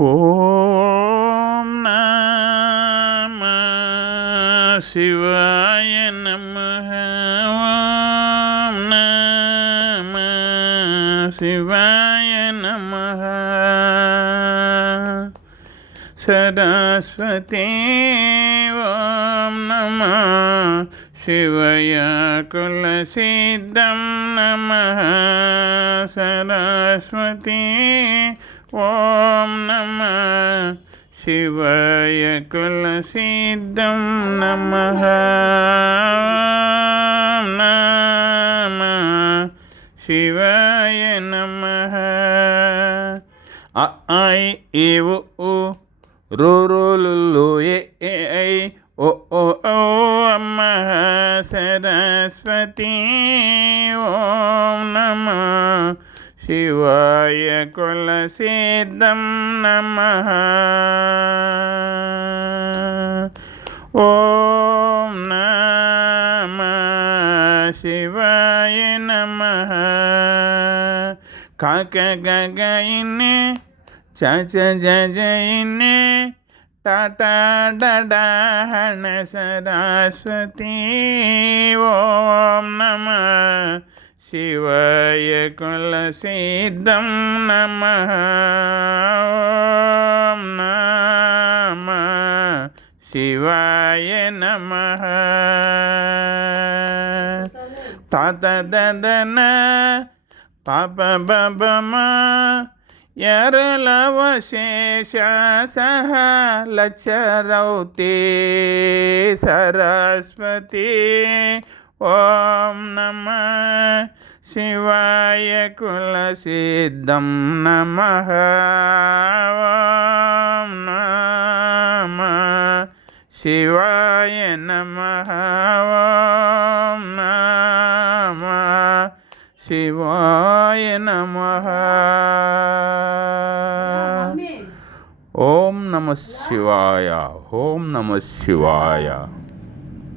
ஓம் நம சிவாய நமஹ. ஓம் நம சிவாய நமஹ. சரஸ்வதி ஓம் நம சிவய குலசித்தம் நமஹ. சரஸ்வதி ஓம் நம சிவாய குலசித்தம் நமஹ. நம சிவாய நமஹ. அ ஐ இ உ ரு ரு லு லு எ ஐ ஓ ஓ ஓ அம்மஹ. சரஸ்வதி ஓம் நம சிவாய குலசித்தம் நமஹ. ஓம் நம சிவாய நமஹ. காக்க கக இன்னே ச ஜ இன்னே டாடா டடா ஹண சரஸ்வதி ஓம் நம சிவாய குலசித்தம் நமஹ. ஓம் நம சிவாய நமஹ. தாத ததன பாப பபம ಯರಲವಶೇಷ ಸಹ ಲಕ್ಷರೌತಿ ಸರಸ್ವತಿ ಓಂ ನಮ ಶಿವಾಯ ಕುಲಸಿದ್ದಂ ನಮಃ. ಓಂ ನಮ ಶಿವಾಯ ನಮಃ. ಓಂ ನಮ ಶಿವಾಯ ನಮಃ. ಓಂ ನಮಃ ಶಿವಾಯ. ಓಂ ನಮಃ ಶಿವಾಯ.